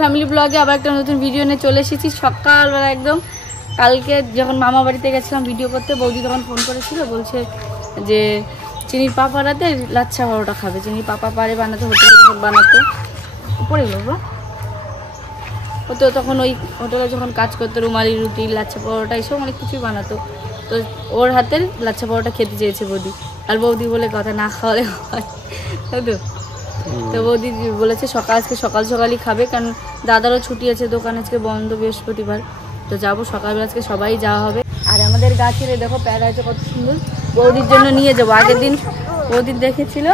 Family ব্লগে আবার একটা নতুন ভিডিও নিয়ে চলে এসেছি সকালবেলা একদম। কালকে যখন মামা বাড়িতে গেছিলাম ভিডিও করতে, বৌদি তখন ফোন করেছিল, বলছে যে চিনির পাপা রাতে লাচ্ছা পরোটা খাবে। চিনির পাপা পারে বানাতে, হোটেলে বানাতে পড়ে গেল ও তো তখন ওই হোটেলে যখন কাজ করতো রুমালি রুটি লাচ্ছা পরোটা এইসব অনেক কিছুই বানাতো। তো ওর হাতের লাচ্ছা পরোটা খেতে চেয়েছে বৌদি, আর বৌদি বলে কথা না খাওয়ালে হয় তাই তো। তো বৌদি বলেছে আজকে সকাল সকালই খাবে, কারণ দাদারও ছুটি আছে, দোকান আজকে বন্ধ বৃহস্পতিবার। তো যাবো সকালবেলা, আজকে সবাই যাওয়া হবে। আর আমাদের গাছের দেখো প্যারা আছে কত সুন্দর, বৌদির জন্য নিয়ে যাবো। আগের দিন বৌদির দেখেছিল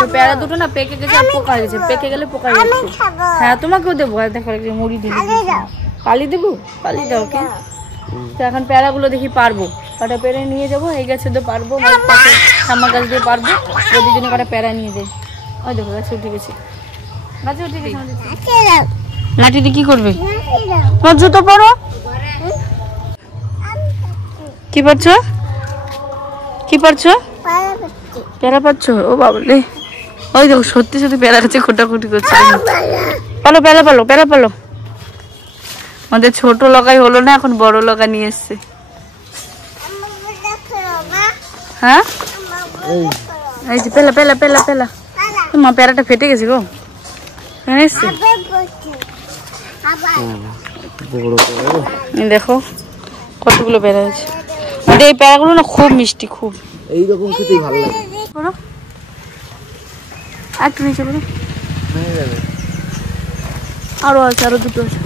তো প্যারা দুটো না পেকে গেছে আর পোকা হয়েছে, পেকে গেলে পোকা যাচ্ছে। হ্যাঁ তোমাকেও দেবো, দেখো মুড়ি দিয়ে পালি দেবো, পালি দাও ওকে। তো এখন প্যারাগুলো দেখি পারবো, কটা পেরে নিয়ে যাবো। এই গাছে তো পারবো, ঠাম্মা গাছ দিয়ে পারবো, বৌদির জন্য কটা প্যারা নিয়ে যাই। ওই দেখো গাছে উঠে গেছে, গাছে উঠে গেছে। লাঠিতে কি করবে? তোমার জুতো পরো। কি পারছো? কি পারছো? প্যারা পাচ্ছ? ও বাবলে, ওই দেখো সত্যি সত্যি প্যারা গাছে খোটাখুটি করছে। পালো প্যারা পালো, প্যারা পালো। আমাদের ছোট লগাই হলো না, এখন বড় লগা নিয়ে এসছে। হ্যাঁ এই যে পেলা পেলা পেলা পেলা। মা প্যারাটা ফেটে গেছে গো, দেখো কতগুলো প্যারা আছে। এই প্যারাগুলো না খুব মিষ্টি, খুব এইরকম খেতেই ভালো লাগে। একটু নিচে বলো, আরো আছে, আরো দুটো আছে।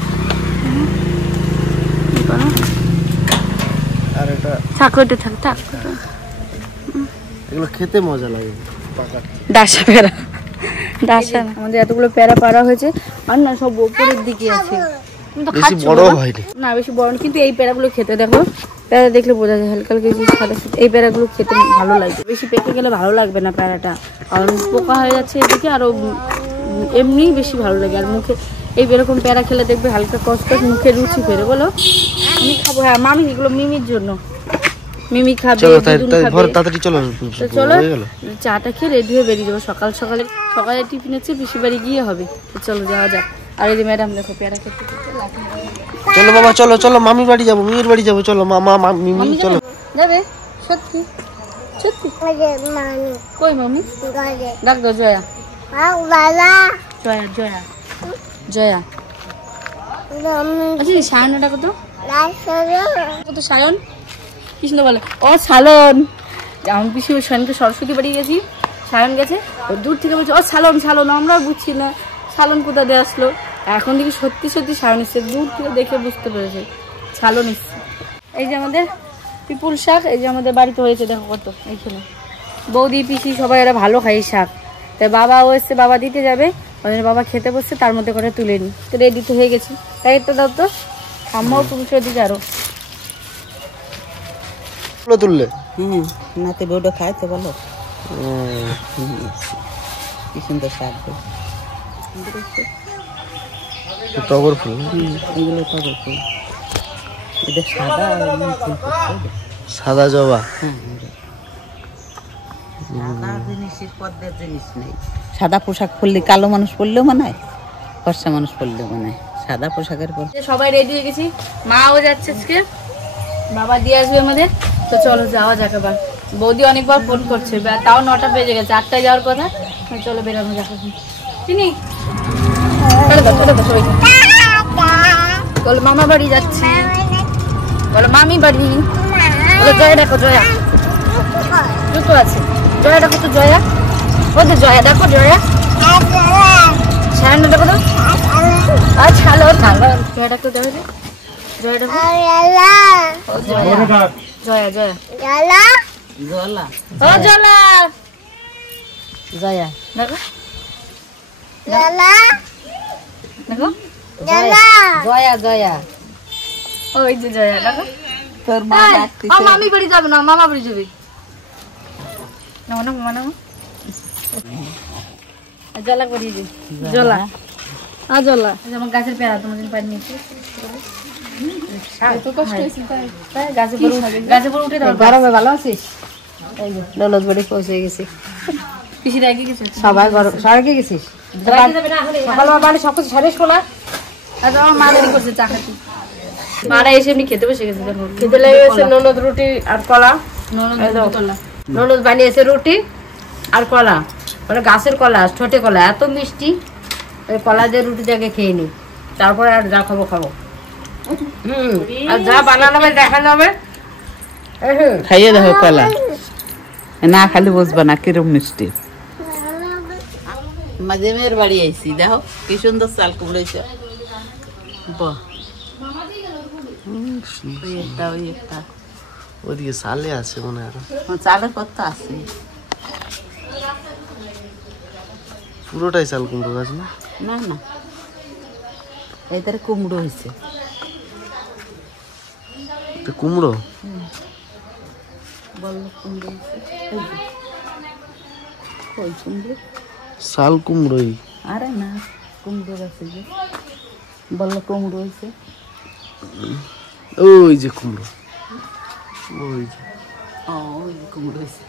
আর এটা থাক, ওইটা থাক থাক। এগুলো খেতে মজা লাগে। ডাসা প্যারা, ডাসা না। আমাদের এতগুলো প্যারা পাড়া হয়েছে, আর না সব উপরের দিকে আছে, বেশি বড় হয়নি না, বেশি বড় না। কিন্তু এই প্যারাগুলো খেতে দেখো, প্যারা দেখলে বোঝা যায় হালকা হালকা সাদা। এই প্যারাগুলো খেতে ভালো লাগবে, বেশি পেকে গেলে ভালো লাগবে না প্যারাটা, কারণ পোকা হয়ে যাচ্ছে এদিকে। আরো এমনি বেশি ভালো লাগে। আর মুখে এই এরকম প্যারা খেলে দেখবে হালকা কষ্ট, মুখে রুচি ফেরে। বলো আমি খাবো। হ্যাঁ মামি, এগুলো মিমির জন্য, মিমি খাবে। চলো চাটা খেয়ে রেডি হয়ে বেরিয়ে যাবো সকাল সকালে। সকালে টিফিন হচ্ছে পিসি বাড়ি গিয়ে হবে। তো চলো যাওয়া যাক। আর এই যে ম্যাডাম দেখো প্যারা খেতে। চলো বাবা, চলো চলো মামির বাড়ি যাবো, মিমির বাড়ি যাবো। চলো মামা মিমি চলো। যাবে সত্যি সত্যি? কই মামি? ডাক দাও জয়া, জয়া জয়া জয়া। আচ্ছা সায়নটা কত কত? সায়ন কৃষ্ণ বলে ও সালন। আমি পিসি ওই সায়নকে সরস্বতী বাড়ি গেছি, সায়ন গেছে, ও দূর থেকে বলছে ও সালন সালন। আমরা বুঝছি না সালন কোথা দিয়ে আসলো। এখন দেখি সত্যি সত্যি সায়ন এসছে, দূর থেকে দেখে বুঝতে পেরেছে সালন এসছে। এই যে আমাদের পিপুল শাক, এই যে আমাদের বাড়িতে হয়েছে দেখো কত। এইখানে বৌদি পিসি সবাই ওরা ভালো খায় এই শাক। তাই বাবাও এসছে, বাবা দিতে যাবে, ওদের বাবা খেতে বসছে, তার মধ্যে করে তুলে নিই। তো রেডি তো হয়ে গেছি, তাই একটা দাও তো। আম্মাও তুমি দিকে আরো তুললে নাতে বউটা খায় তো বলো। কি সুন্দর শাক, টগর ফুল। এগুলো টগর ফুল, এটা সাদা সাদা জবা। সাদা জিনিসের পদ্মের জিনিস নেই। সাদা পোশাক পরলে কালো মানুষ পরলেও মানায়, ফর্সা মানুষ পরলেও মানায়। সাদা পোশাকের পর সবাই রেডি হয়ে গেছি, মাও যাচ্ছে আজকে, বাবা দিয়ে আসবে আমাদের। তো চলো যাওয়া যাক। আবার বৌদি অনেকবার ফোন করছে, তাও 9টা বেজে গেছে, 8টায় যাওয়ার কথা। চলো বেরোনো যাক। চিনি বলো মামা বাড়ি যাচ্ছি, বলো মামি বাড়ি, বলো জয়া দেখো, জয়া জুতো আছে, জয়া দেখো তো, জয়া ও তো জয়া দেখো, জয়া সায়ন দেখো তো। আচ্ছা হ্যালো জয়া দেখো, দেখো জয়া দেখো, জয়া জয়া জলা ও জলা জয়া দেখো দেখো জয়া জয়া, ওই যে জয়া দেখো। তোর মা ডাকতেছে, মামি বাড়ি যাবে না, মামা বাড়ি যাবে। না না মামা না, জলা করিয়ে দি, জলা আ জলা। আমার গাছের পেয়ারা তোমার জন্য পাই নিয়েছি, গাছে পরে উঠে দাও। গরমে ভালো আছিস? দৌলত বাড়ি পৌঁছে গেছি, পিসির আগে গেছে সবাই। সবাইকে গেছিস সকালবেলা বাড়ি সব কিছু সারিস খোলা আর আমার মা দেরি করছে চা খেতে, মারা এসে এমনি খেতে বসে গেছে দেখো, খেতে লেগে গেছে। ননদ রুটি আর কলা, ননদ বানিয়েছে রুটি আর কলা, মানে গাছের কলা, ছোটে কলা, এত মিষ্টি। ওই কলা দিয়ে রুটি দেখে খেয়ে নি, তারপরে আর যা খাবো খাবো। আর যা বানানো হবে দেখা যাবে। খাইয়ে দেখো কলা, না খালি বুঝবা না কিরম মিষ্টি। মাঝে মেয়ের বাড়ি আইছি, দেখো কি সুন্দর চাল কুমড়াইছে। বাহ, ওই একটা ওদিকে সালে আছে মনে হয়, চালের কত আছে, পুরোটাই চাল কুমড়ো গাছ না? না না, এইটারে কুমড়ো হয়েছে। কুমড়ো বললো কুমড়ো কই কুমড়ো, শাল কুমড়োই। আরে না কুমড়ো গাছে যে বললো কুমড়ো হয়েছে। ওই যে কুমড়ো, ওই যে ওই কুমড়ো হয়েছে।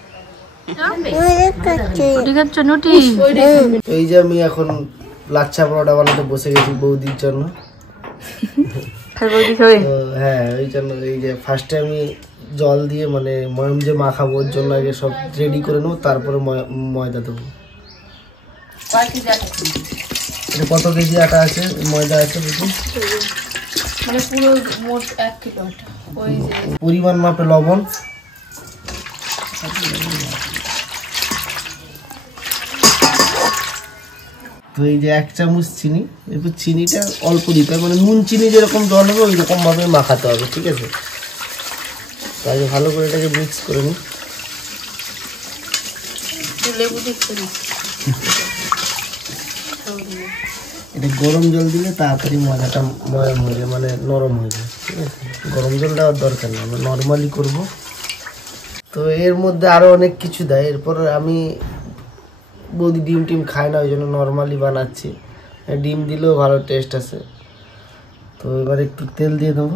রুটি খাচ্ছ নুটি? এই যে আমি এখন লাচ্ছা পরোটা বানাতে বসে গেছি বৌদির জন্য। বৌদি খাবে? তো হ্যাঁ, ওই জন্য এই যে ফার্স্টে আমি জল দিয়ে মানে ময়ম যে মাখাবো ওর জন্য আগে সব রেডি করে নেবো, তারপরে ময়দা দেবো। এটা কত কেজি আটা আছে, ময়দা আছে দেখুন, মানে পুরো মোট 1 কিলো আটা। ওই যে পরিমাণ মাপে লবণ, তো এই যে 1 চামচ চিনি। এরপর চিনিটা অল্প দিতে হবে, মানে নুন চিনি যেরকম জল হবে ওই রকম ভাবে মাখাতে হবে, ঠিক আছে? তো আগে ভালো করে এটাকে মিক্স করে নিই। লেবু দিচ্ছি না, এটা গরম জল দিলে তাড়াতাড়ি ময়দাটা ময়াম হয়ে যায়, মানে নরম হয়ে যায়, ঠিক আছে? গরম জল দেওয়ার দরকার নেই, আমরা নর্মালি করব। তো এর মধ্যে আরও অনেক কিছু দেয়। এরপর আমি বৌদি ডিম টিম খায় না, ওই জন্য নর্মালি বানাচ্ছি। ডিম দিলেও ভালো টেস্ট আছে। তো এবার একটু তেল দিয়ে দেবো।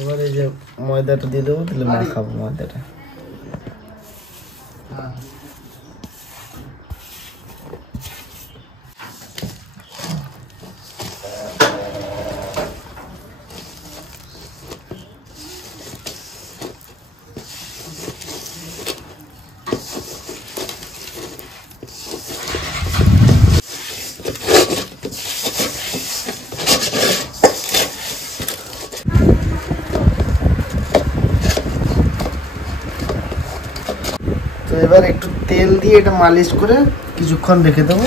এবার এই যে ময়দাটা দিয়ে দেবো, তাহলে মাখাবো ময়দাটা। তো এবার একটু তেল দিয়ে এটা মালিশ করে কিছুক্ষণ রেখে দেবো।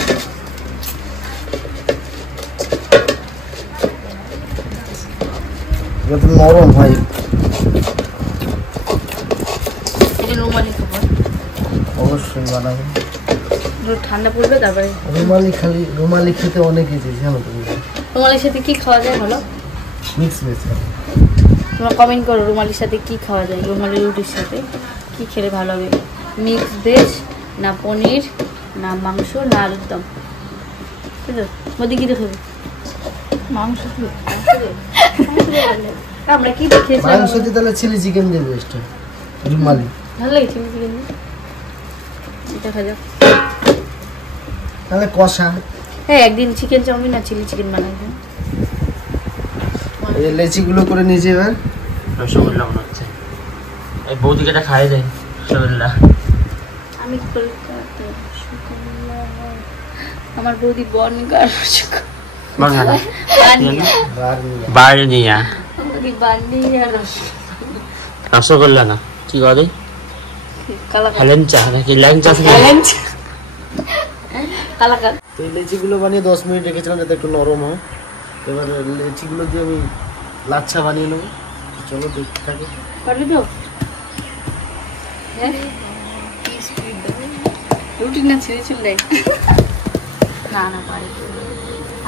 যাতে নরম হয়। অবশ্যই বানাবো, ঠান্ডা পড়বে তারপরে। রুমালি খেতে অনেক কিছু জানো তুমি? রুমালির সাথে কি খাওয়া যায় বলো? Mix veg. তোমরা কমেন্ট করো রুমালির সাথে কি খাওয়া যায়, রুমালি রুটির সাথে কি খেলে ভালো হবে? মিক্স ভেজ, না পনির, না মাংস, না আলুর দম। মোদি কি দেখাবে? মাংস। আমরা কি দেখেছিলাম? মাংস দিয়ে তাহলে চিলি চিকেন দিয়ে বেস্ট হয়। রুমালি ভালো লাগে চিলি চিকেন দিয়ে, দেখা যাক। তাহলে কষা। হ্যাঁ, একদিন চিকেন চাউমিন আর চিলি চিকেন বানাবেন। এই লেচিগুলো করে নিয়েছি। এবার রসগোল্লা মনে হচ্ছে, এই বৌদিকে এটা খাইয়ে দেয় রসগোল্লা। আমি আমার বৌদি বনগার বার্নিয়া বানিয়া রসগোল্লা না কি করে হেলেঞ্চা নাকি ল্যাংচা কালাকার। তো এই লেচিগুলো বানিয়ে 10 মিনিট রেখেছিলাম যাতে একটু নরম হয়। এবার লেচিগুলো দিয়ে আমি লাচ্ছা বানিয়ে নেবো। চলো দেখতে থাকি। পারবি তো? রুটি না ছেড়ে চলে না না পারি,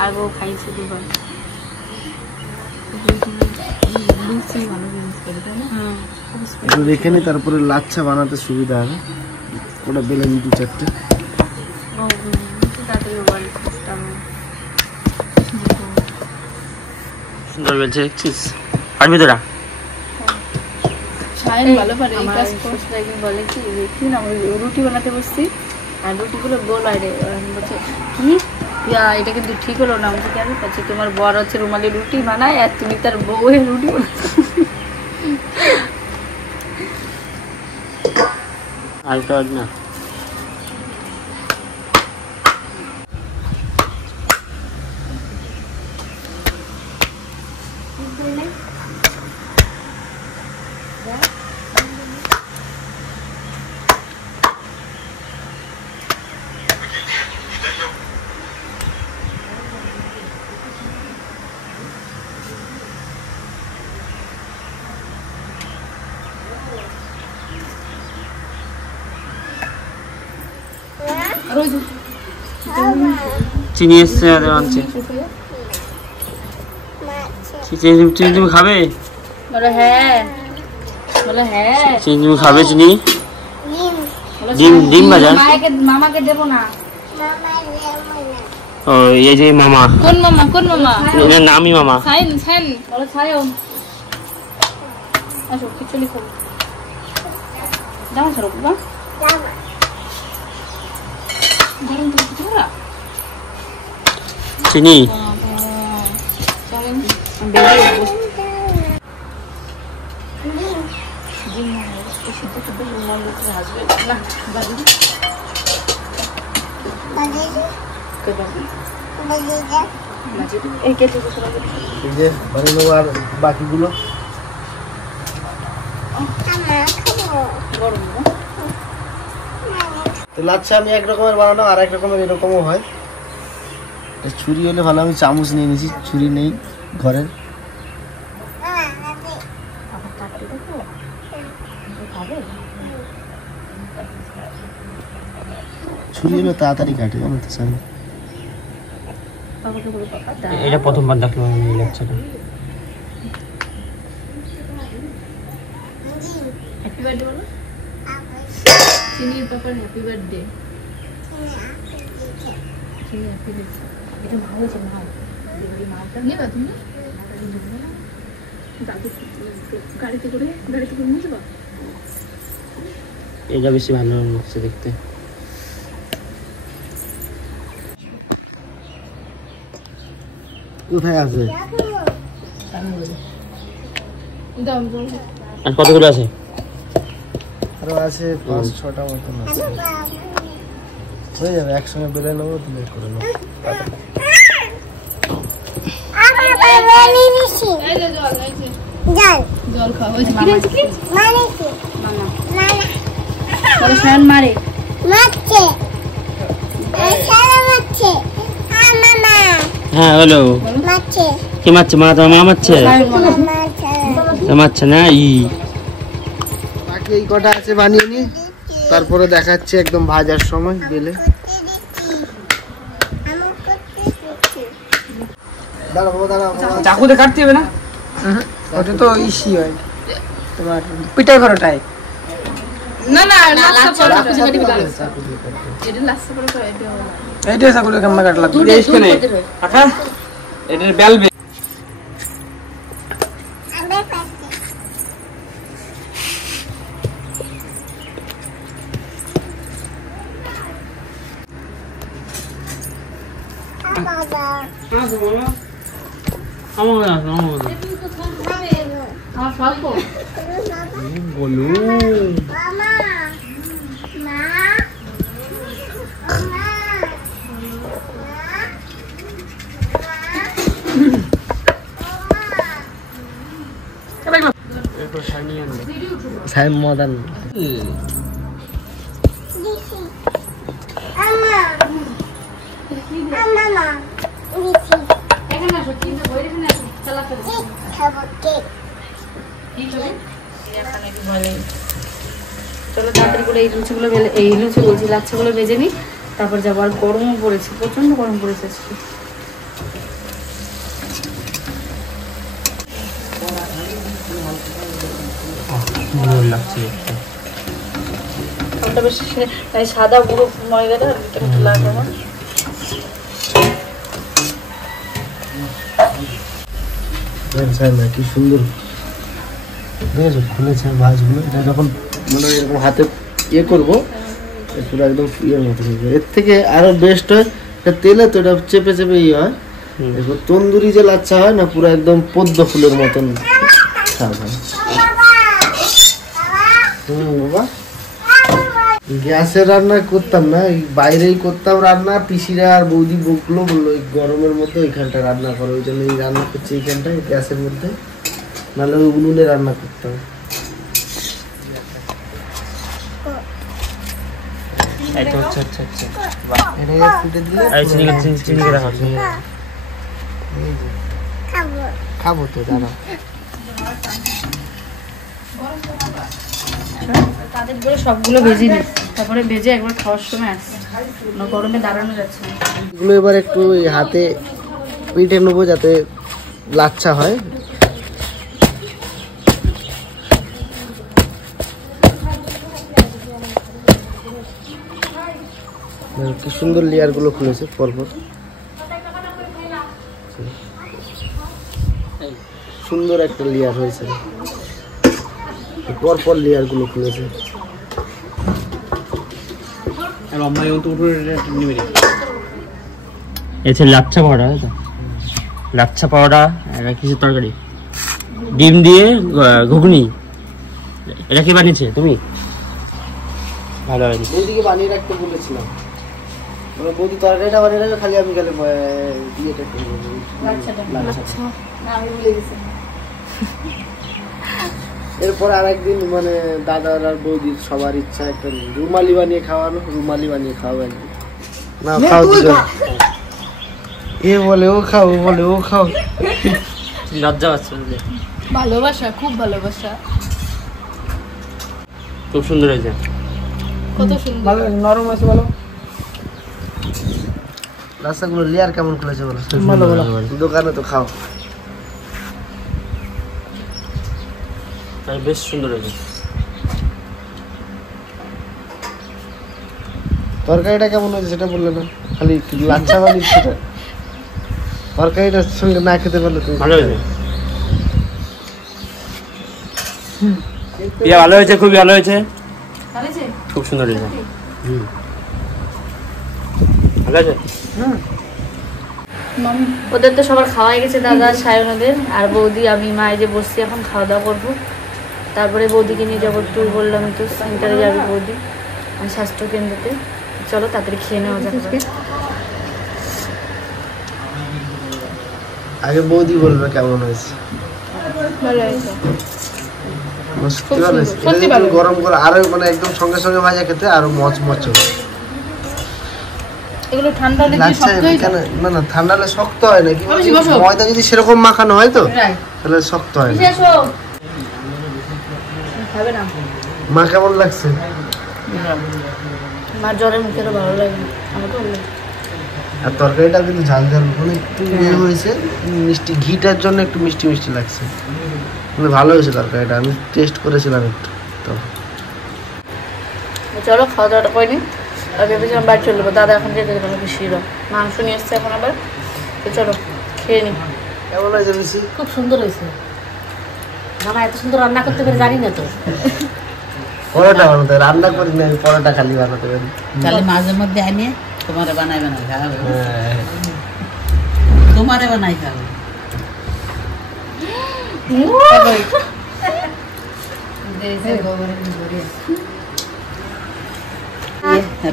আগেও খাইছি দুবার। একটু রেখে নিই, তারপরে লাচ্ছা বানাতে সুবিধা হবে। ওটা বেলে নিই 2-4টে। সুন্দর বলছে দেখছিস, পারবি তোরা? ভালো পারে এই কাজ করতে। একদিন বলে কি না রুটি বানাতে বসছি আর রুটিগুলো গোল হয় রে, বলছে কি এটা কিন্তু ঠিক হলো না। বলছে কেন? বলছে তোমার বর হচ্ছে রুমালি রুটি বানায় আর তুমি তার বউয়ের রুটি বানাচ্ছ। আর কাজ না চিনি এসছে আনছে। চিনি তুমি খাবে? বলে হ্যাঁ, বলে হ্যাঁ। চিনি তুমি খাবে? চিনি ডিম ডিম ভাজা। মামাকে দেবো না। ও এই যে মামা। কোন মামা? কোন মামা? এর নামই মামা। সাইন সাইন বলো সায়ন। আসো খিচুড়ি খাবো। জামা ছাড়ো বাবা। গরম তো কিছু না। চিনি এই যে বানিয়ে নেবো আর বাকিগুলো। তো লাচ্ছা আমি এক রকমের বানানো, আর এক রকমের এরকমও হয়। ছুরি হলে ভালো, আমি চামচ নিয়ে নিয়েছি, ছুরি নেই ঘরের। ছুরি হলে তাড়াতাড়ি কাটে, জানো তো স্যার। এটা প্রথমবার দেখলাম আমি এই লাচ্ছাটা। হ্যাপি বার্থডে বলো। চিনির পাপার হ্যাপি বার্থডে। চিনি হ্যাপি বার্থডে। এটা মা হয়েছে মা। মাটা নেবা তুমি? গাড়িতে করে নিয়ে যাবা? এটা বেশি ভালো লাগছে দেখতে। কোথায় আছে? আর কতগুলো আছে? আরো আছে 5-6টা মতন আছে। হয়ে যাবে, একসঙ্গে বেলে নেবো, তুমি করে নেবো। জল খাও। সায়ন মারে হ্যাঁ হ্যালো কি মারছে? মা তোমার মা মারছে? মারছে না ই। বাকি এই কটা আছে বানিয়ে নি, তারপরে দেখাচ্ছে একদম ভাজার সময় বেলে। দাঁড়াবো দাঁড়াবো, চাকুতে কাটতে হবে না? ওটা তো ইসি হয় তোমার পিঠাই ঘরটাই। না না লাচ্ছা পরে লাচ্ছা কাটবি। দিয়ে লাচ্ছা চাকু দিয়ে কাটবো। এটা লাচ্ছা পরে করে এটা হবে। এইটাই চাকুতে কেমন কাটলা? দুধ এইখানে দুধ কাকা এটার বেলবে। আমার ফালকো বলু সাইম মদন এখানে আসো কিন্তু বইরে না চালা করে খাবো কেক কি করে এখানে কি বলে চলো তাড়াতাড়ি করে এই লুচিগুলো এই লুচি বলছি লাচ্ছাগুলো ভেজে নি তারপর যাবো আর গরমও পড়েছে প্রচন্ড গরম পড়েছে আজকে ভালো লাগছে ওটা বেশি সাদা পুরো ময়দাটা একটু লাগে আমার কি সুন্দর দেখেছো খুলেছে ভাঁজগুলো, এটা যখন মানে এরকম হাতে ইয়ে করবো পুরো একদম ইয়ের মতো হয়ে যায়। এর থেকে আরো বেস্ট হয় এটা তেলে, তো এটা চেপে চেপে ইয়ে হয়। দেখো তন্দুরি যে লাচ্ছা হয় না, পুরো একদম পদ্ম ফুলের মতন স্বাদ হয়। বাবা গ্যাসে রান্না করতাম না, বাইরেই করতাম রান্না। পিসিরা আর বৌদি বকলো, বললো এই গরমের মধ্যে ওইখানটা রান্না করো, ওই জন্য এই রান্না করছি এইখানটায় গ্যাসের মধ্যে, নাহলে ওই উনুনে রান্না করতাম। আচ্ছা আচ্ছা আচ্ছা এটাকে ফুটে দিলে চিনিকে রাখা খাবো তো দাদা। তাদের বলে সবগুলো ভেজে নিই, তারপরে ভেজে একবার খাওয়ার সময় আসছে, গরমে দাঁড়ানো যাচ্ছে না। এগুলো এবার একটু ওই হাতে পিঠে নেবো যাতে লাচ্ছা হয়। কি সুন্দর লেয়ার গুলো খুলেছে পরপর, সুন্দর একটা লেয়ার হয়েছে, পরপর লেয়ার গুলো খুলেছে। এছে লাচ্ছা পাওয়াটা, তাই তো? লাচ্ছা পাওয়াটা এটা কিসের তরকারি? ডিম দিয়ে ঘুগনি। এটা কি বানিয়েছে তুমি? ভালো হয়নি। বৌদিকে বানিয়ে রাখতে বলেছিলাম, মানে বৌদি তরকারিটা বানিয়ে রাখবে, খালি আমি খালি ইয়েটা করবো, লাচ্ছা। এরপর আর একদিন মানে দাদার আর বৌদির সবার ইচ্ছা একটা রুমালি বানিয়ে খাওয়ানো, রুমালি বানিয়ে খাওয়াবো একদিন। না খাও দুজন, এ বলে ও খাও, ও বলে ও খাও। লজ্জা পাচ্ছে বুঝলে? ভালোবাসা, খুব ভালোবাসা। খুব সুন্দর হয়েছে। কত সুন্দর ভালো নরম আছে বলো। রাস্তাগুলো লেয়ার কেমন খুলেছে বলো? ভালো ভালো। দোকানে তো খাও। তাই বেশ সুন্দর হয়েছে। তরকারিটা কেমন হয়েছে সেটা বললে না, খালি লাচ্ছা বানিয়ে সেটা। তরকারিটার সঙ্গে না খেতে পারলে তুমি। ভালো হয়েছে, পিয়া ভালো হয়েছে, খুবই ভালো হয়েছে, খুব সুন্দর হয়েছে। ভালো আছে। ওদের তো সবার খাওয়া হয়ে গেছে, দাদা সায়নাদের আর বৌদি, আমি মা এই যে বসছি এখন খাওয়া দাওয়া করবো। তারপরে বৌদিকে নিয়ে যাবো একটু, বললাম তো সেন্টারে যাবে বৌদি, আর স্বাস্থ্য কেন্দ্রতে। চলো তাড়াতাড়ি খেয়ে নেওয়া যাবে। আগে বৌদি বলবে কেমন হয়েছে। ভালো হয়েছে, সত্যি ভালো হয়েছে। এটা যদি গরম করে আরো মানে একদম সঙ্গে সঙ্গে ভাজা খেতে আরো মচমচ হবে। এগুলো ঠান্ডা হলে কি লাচ্ছা শক্ত হয়ে কেন যায়? না ঠান্ডা হলে শক্ত হয় না, কি বসো, বসো। ময়দা যদি সেরকম মাখানো হয় তো Right. তাহলে শক্ত হয় না। এসে এসো। খাবে না? মা কেমন লাগছে? মার জ্বরের মুখে তো ভালো লাগে, আমাকে ভালো লাগে। আর তরকারিটা কিন্তু ঝাল ঝাল মানে একটু ইয়ে হয়েছে, মিষ্টি ঘিটার জন্য একটু মিষ্টি মিষ্টি লাগছে, কিন্তু ভালো হয়েছে তরকারিটা। আমি টেস্ট করেছিলাম একটু তো। চলো খাওয়া দাওয়াটা করে নিই, আর ভেবেছিলাম বাড়ি চলে যাবো, দাদা এখন যেতে দেবে বেশি মাংস নিয়ে এসছে এখন আবার, তো চলো খেয়ে নিই। কেমন হয়েছে মিশি? খুব সুন্দর হয়েছে। মামা এত সুন্দর রান্না করতে পারে জানি না তো। পরোটা বানাতে রান্না করি না, আমি পরোটা খালি বানাতে পারি। তাহলে মাঝে মধ্যে আনে তোমারে বানাই বানাই খাবে, তোমারে বানাই খাবে।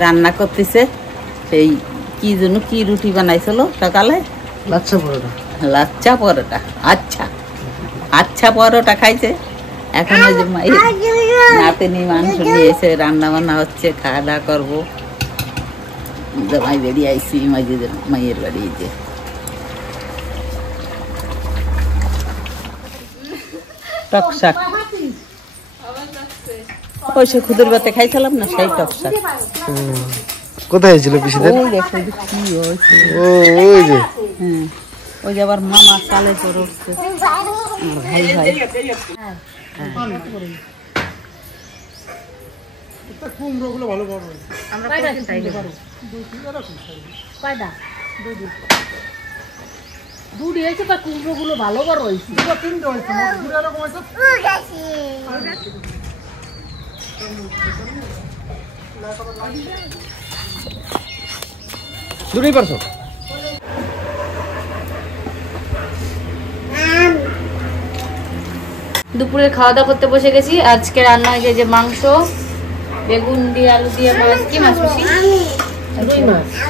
রান্না করতেছে সেই কি জন্য কি রুটি বানাইছিল সকালে? লাচ্ছা পরোটা। লাচ্ছা পরোটা। আচ্ছা আচ্ছা পরোটা খাইছে। এখন ওই যে নাতিনি মাংস নিয়ে এসে রান্না বান্না হচ্ছে, খাওয়া দাওয়া করবো। জামাই বেড়ি আইসি মাইয়ের বাড়ি যে টক শাক, ওই সে খুদের ভাতে খাইছিলাম না, সেই টক শাক। কোথায় ছিল পিসিদের? ওই দেখো ওই যে কি হয়েছে। ও ওই যে হ্যাঁ, ওই যে আবার মামা চালে করে উঠছে আমার ভাই ভাই। দুধ হয়েছে তার কুমড়োগুলো ভালো বড় হয়েছে। দুটোই পারছো? দুপুরে খাওয়া দাওয়া করতে বসে গেছি। আজকে রান্না হয়েছে যে মাংস, বেগুন দিয়ে আলু দিয়ে মাছ, কি মাছ বেশি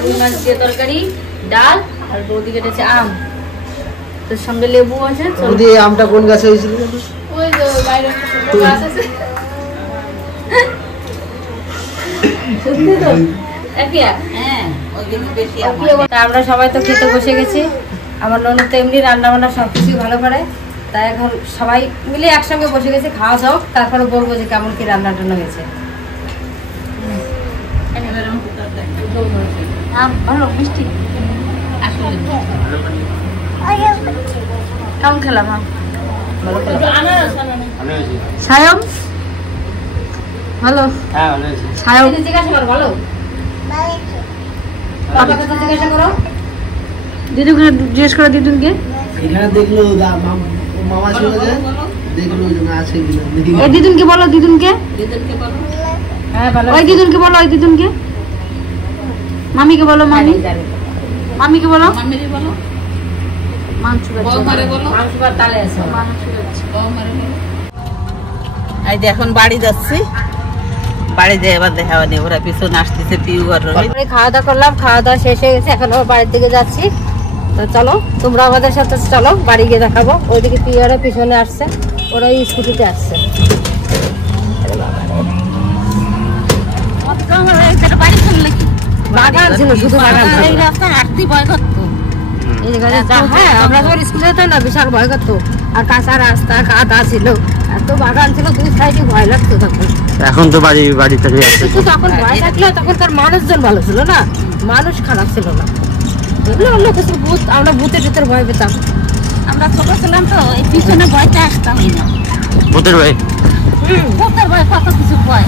রুই মাছ দিয়ে তরকারি, ডাল, আর বৌদি কেটেছে আম, তোর সঙ্গে লেবু আছে। বৌদি এই আমটা কোন গাছে হয়েছিল? ওই যে বাইরে একটা ছোট গাছ আছে। সত্যি তো একিয়া। হ্যাঁ ওইদিকে বেশি তা আমরা সবাই তো খেতে বসে গেছি। আমার ননদ তো এমনি রান্না বান্না সবকিছু ভালো করে, তাই এখন সবাই মিলে একসঙ্গে বসে গেছে, খাওয়া যাও, তারপরে বলবো যে কেমন কি রান্না টান্না হয়েছে। ভালো মিষ্টি কেমন খেলাম? ভালো সায়ম ভালো সায়ম জিজ্ঞাসা করো ভালো জিজ্ঞাসা করো দিদুকে জিজ্ঞেস করো দিদুনকে। এখানে দেখলো মামা চলে যায়, দেখলো যে না আছে কিনা। এই দিদুনকে বলো, দিদুনকে ওই দিদুনকে বলো, ওই দিদুনকে। মামিকে বলো, মামি মামিকে বলো, মামিরে বলো, মাংস বৌমারে বলো, মাংস ভাত তালে আছে। বৌমারে বলো। এই যে এখন বাড়ি যাচ্ছি, বাড়ি যেয়ে এবার দেখাবা নেই, ওরা পিছনে আসতেছে পিউ আর রবি। খাওয়া দাওয়া করলাম, খাওয়া দাওয়া শেষ হয়ে গেছে, এখন আবার বাড়ির দিকে যাচ্ছি। তো চলো তোমরা আমাদের সাথে চলো, বাড়ি গিয়ে দেখাবো। ওইদিকে পিয়ারা পিছনে আসছে, ওরা ওই স্কুটিতে আসছে। বাগান ছিল, শুধু বাগান ছিল। এই রাস্তায় হাঁটতে ভয় করতো। হ্যাঁ আমরা যখন স্কুলে যেতাম না, বিশাল ভয় করতো। আর কাঁচা রাস্তা, কাদা ছিল, এত বাগান ছিল, দুই সাইডে ভয় লাগতো তখন। এখন তো বাড়িতে আছে। কিন্তু তখন ভয় থাকলেও তখন তার মানুষজন ভালো ছিল না, মানুষ খারাপ ছিল না। এগুলো অন্য কিছু ভূত, আমরা ভূতের ভিতর ভয় পেতাম। আমরা ছোট ছিলাম তো, এই পিছনে ভয়টা আসতামই না। ভূতের ভয়, ভূতের ভয়, কত কিছু ভয়।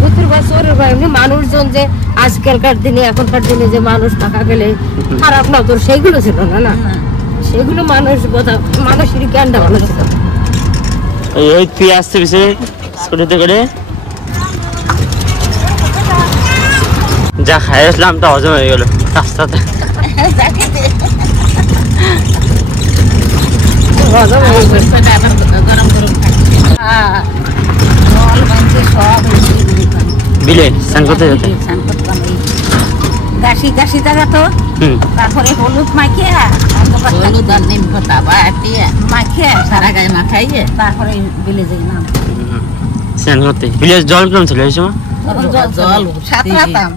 ভূতের ভয়, চোরের ভয়, এমনি মানুষজন যে আজকালকার দিনে, এখনকার দিনে যে মানুষ টাকা গেলে খারাপ নজর, সেইগুলো ছিল না। না সেগুলো মানুষ বোঝা, মানুষের জ্ঞানটা ভালো ছিল। ওই পিয়া আসছে পিছনে স্কুটিতে করে, যা খাই আসলাম তা হজম হয়ে গেল রাস্তাতে। হজম হয়ে গেছে। গরম গরম খাচ্ছে। হ্যাঁ, জল বানছে সব বিলে স্নান করতে যেতে। স্নান করতাম এই গাছি গাছি জায়গা তো। তারপরে হলুদ মাখিয়ে, হলুদ আর নিম পাতা বাটিয়ে মাখিয়ে সারা গায়ে মাখাইয়ে তারপরে বিলে যাই নাম। স্নান করতে বিলে জল কেমন ছিল এই সময়? তখন জল সাঁতরাতাম।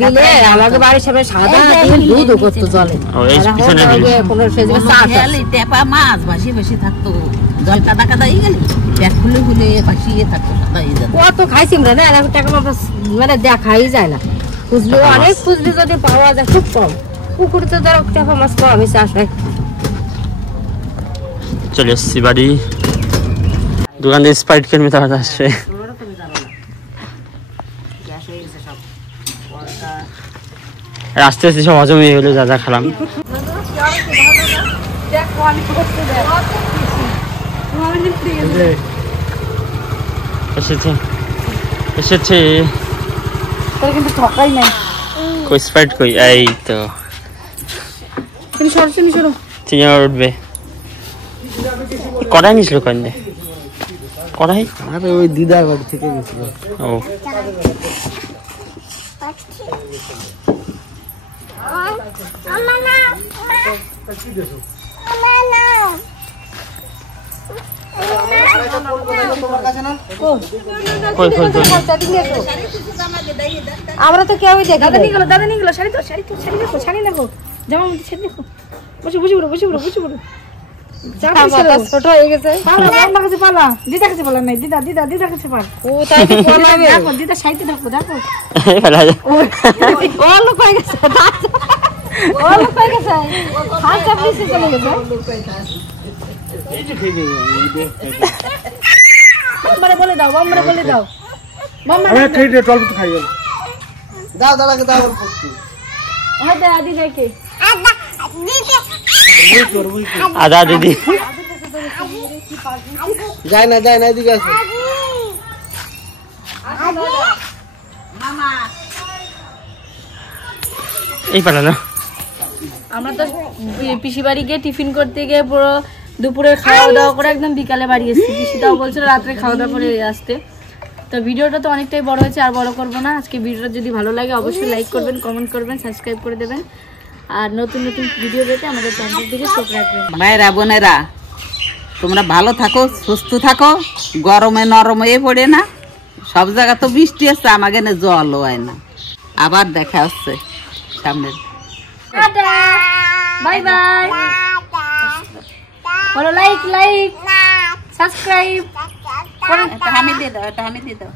বিলে আমাকে বাড়ির সামনে সাদা দুধ করতো জলে। ও এই পিছনে বিলে। কোনো সেদিকে চা খেয়ালি টেপা মাছ ভাসি ভাসি থাকতো, জল কাদা কাদা ই গেলি পেট খুলে খুলে ভাসিয়ে থাকতো, সাদা ই যেত। কত খাইছি আমরা না, এখন টাকা মানে দেখাই যায় না। খুঁজলে অনেক, খুঁজলে যদি পাওয়া যায় খুব কম। পুকুরে তো ধরো টাকা মাছ কমই চাষ হয়। চলে এসছি বাড়ি, দোকান দিয়ে স্প্রাইট কিনবে, তারপর আসছে। আস্তে আস্তে সব হজম হয়ে গেলো, যা যা খেলাম। এসেছে এসেছে, কিন্তু ঠকাই নাই। কই স্প্রাইট কই? এই তো চিনি আবার উঠবে। কড়াই নিছিল কন্দে, কড়াই আরে ওই দিদার বাড়ি থেকে গেছিল। ও আমরা তো কেউই দেখি দাদা নিয়ে গেলো শাড়ি তো, শাড়ি দেখো, শাড়ি দেখো, জামা মধ্যে শাড়ি দেখো। বসে পড়ো। ছোট হয়ে গেছে। আমার কাছে পালা, দিদা কাছে পালা নাই, দিদা কাছে পাল। ও তাই তো বললাম। দেখো দিদা শাড়িতে দেখো। ও লোক হয়ে গেছে, হাত চাপ নিচে চলে গেছে। মামারে বলে দাও। মামা দাও দাদাকে দাও। দিদাকে আদা দিদি যায় না এদিকে আসো। এই পালা না আমরা তো পিসি বাড়ি গিয়ে টিফিন করতে গিয়ে পুরো দুপুরে খাওয়া দাওয়া করে একদম বিকালে বাড়ি এসেছি। পিসিটাও বলছিল রাত্রে খাওয়া দাওয়া করে আসতে। তো ভিডিওটা তো অনেকটাই বড় হয়েছে, আর বড় করবো না। আজকে ভিডিওটা যদি ভালো লাগে অবশ্যই লাইক করবেন, কমেন্ট করবেন, সাবস্ক্রাইব করে দেবেন। আর নতুন নতুন ভিডিও পেতে আমাদের চ্যানেলের দিকে চোখ রাখবেন। ভাইরা বোনেরা, তোমরা ভালো থাকো, সুস্থ থাকো, গরমে নরমে পড়ে না। সব জায়গা তো বৃষ্টি হচ্ছে, আমাকে না জলও হয় না। আবার দেখা হচ্ছে সামনের। বাই বাই, বলো লাইক সাবস্ক্রাইব। এটা আমি দিয়ে দাও।